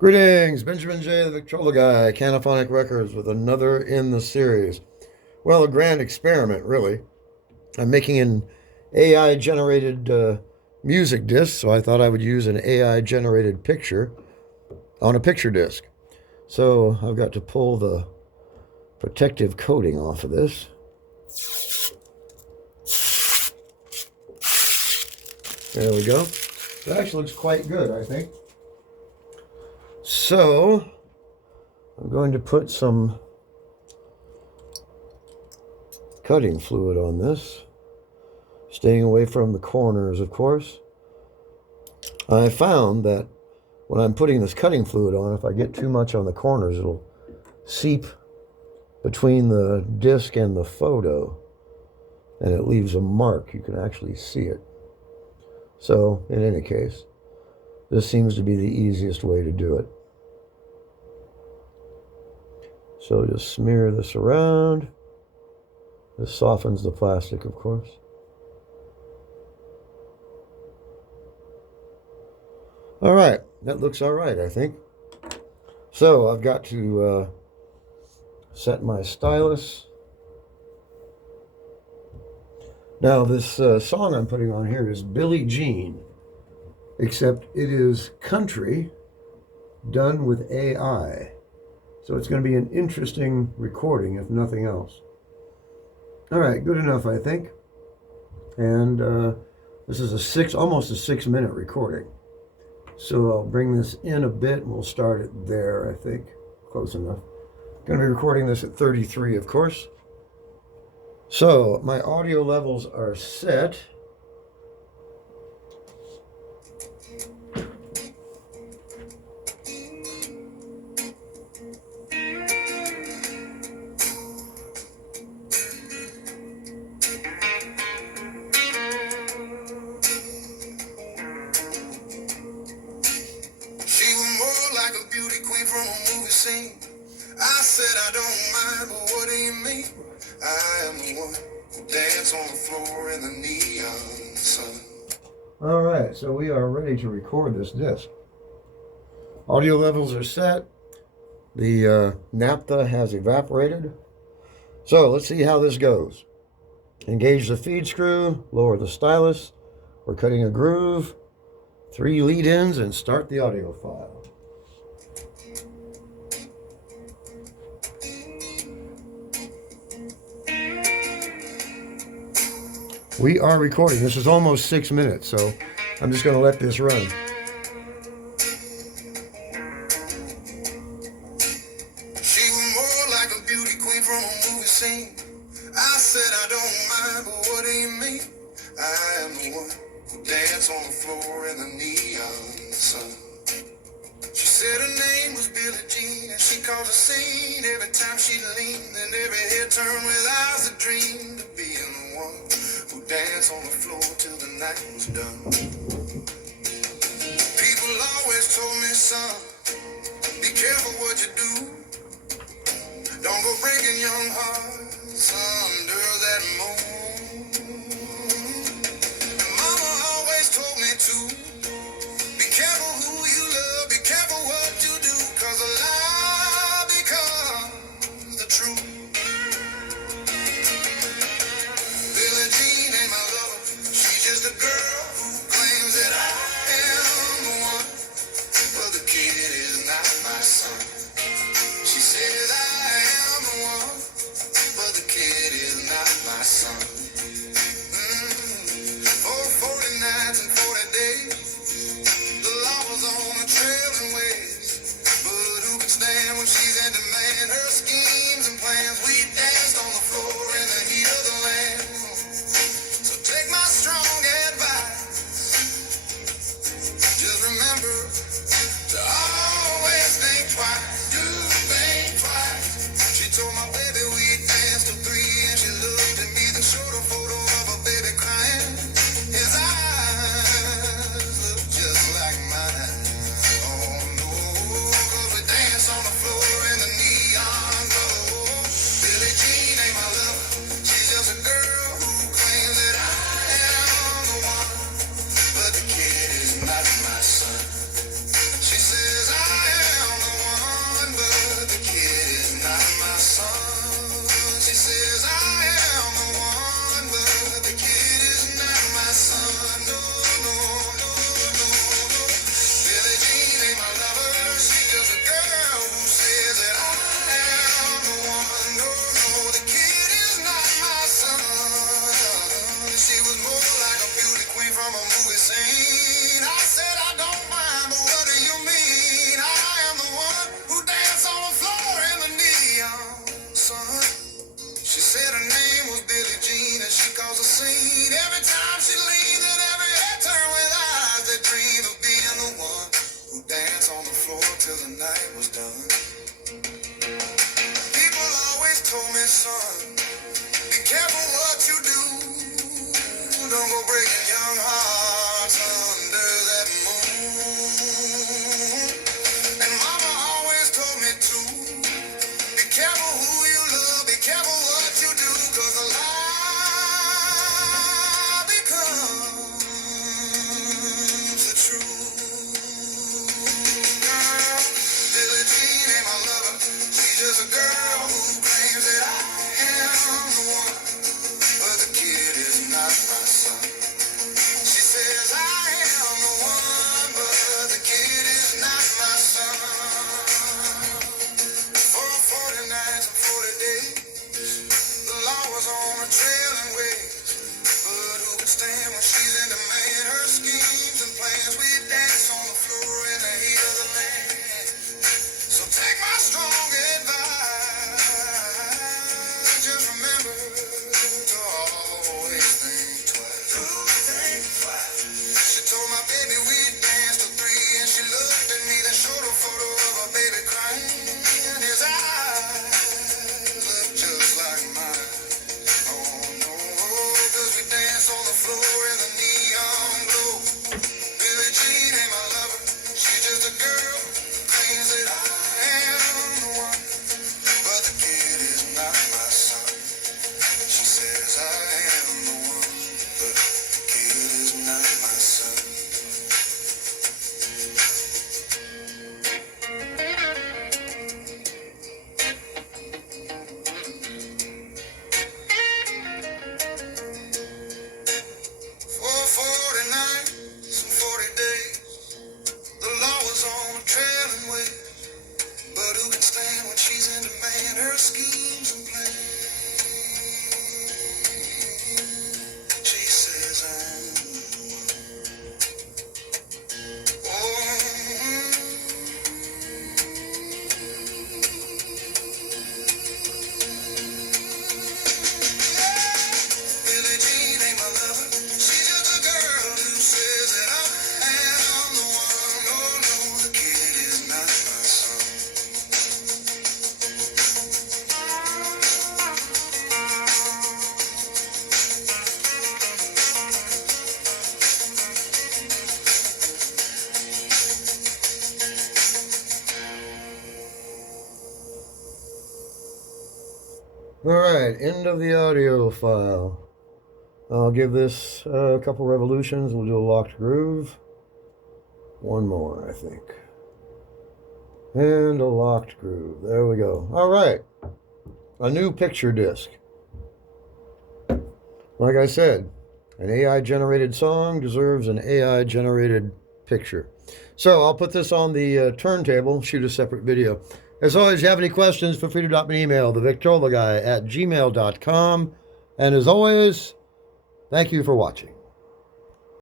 Greetings, Benjamin J. the Victrola Guy, Canophonic Records with another in the series. Well, a grand experiment, really. I'm making an AI generated music disc, so I thought I would use an AI generated picture on a picture disc. So I've got to pull the protective coating off of this. There we go. It actually looks quite good, I think. So I'm going to put some cutting fluid on this, staying away from the corners, of course. I found that when I'm putting this cutting fluid on, if I get too much on the corners, it'll seep between the disc and the photo, and it leaves a mark. You can actually see it. So, in any case, this seems to be the easiest way to do it. So just smear this around. This softens the plastic, of course. All right, that looks all right, I think. So I've got to set my stylus. Now this song I'm putting on here is Billie Jean, except it is country done with AI. So it's going to be an interesting recording, if nothing else. All right, good enough, I think. And this is almost a 6-minute recording. So I'll bring this in a bit, and we'll start it there, I think. Close enough. Going to be recording this at 33, of course. So my audio levels are set. From a movie scene, I said I don't mind, but what do you mean? I am the one who dance on the floor in the neon sun. All right, so we are ready to record this disc. Audio levels are set. The naphtha has evaporated. So let's see how this goes. Engage the feed screw, lower the stylus. We're cutting a groove, 3 lead-ins, and start the audio file. We are recording. This is almost 6 minutes, so I'm just going to let this run. She was more like a beauty queen from a movie scene. I said I don't mind, but what do you mean? I am the one who dance on the floor in the neon sun. She said her name was Billie Jean, and she caused a scene every time she leaned, and every head turned with eyes that dreamed of being the one who danced on the floor till the night was done. People always told me, son, be careful what you do. Don't go breaking young hearts under that moon. And mama always told me too, be careful who you love, be careful what you do, 'cause a lie becomes the truth. Billie Jean ain't my lover, she's just a girl who claims that I am the one, but the kid is not my son. She says I am the one, but the kid is not my son. For 40 nights and 40 days, the law was on a trailing ways, but who can stand when she's in demand? Her schemes and plans, we danced on the floor in the heat of the land. So take my strong advice, just remember to always think twice, do think twice. She told my baby we danced till 3, and she looked at me, then showed a photo of a baby crying. His eyes look just like mine. Oh no, 'cause we danced on the floor in the neon glow. night was done. People always told me, son, be careful what you do. Don't go breaking young hearts under that moon. And mama always told me too, be careful who you love, be careful what you do, 'cause a lie becomes the truth. Girl, Billie Jean ain't my lover, she's just a girl who claims that I am the one, but the kid is not my son. She says I am the one, but the kid is not my son. For 40 nights and 40 days, the law was on a trailing ways. But who can stand when she's in demand? Her schemes and plans, we dance on the floor in the heat of the land. So take my strong advice, just remember to always think twice. She told my baby we'd dance till 3, and she looked at me, then showed a photo of a baby crying, and his eyes looked just like mine. Oh no, 'cause we dance on the floor in the neon glow. Billie Jean ain't my lover, she's just a girl who claims that I am the one, but the kid is not my son. She says I am the one, but the kid is not my son. For 40 nights and 40 days, the law was on a trailing way. But who can stand when she's in demand? Her schemes and plans. She says I'm Billie Jean ain't my lover, she's just a girl who says that I am the one. Oh no, the kid is not my son. All right, end of the audio file. I'll give this a couple revolutions. We'll do a locked groove. One more, I think. And a locked groove. There we go. All right. A new picture disc. Like I said, an AI-generated song deserves an AI-generated picture. So I'll put this on the turntable, shoot a separate video. As always, if you have any questions, feel free to drop me an email, TheVictrolaGuy@gmail.com. And as always, thank you for watching.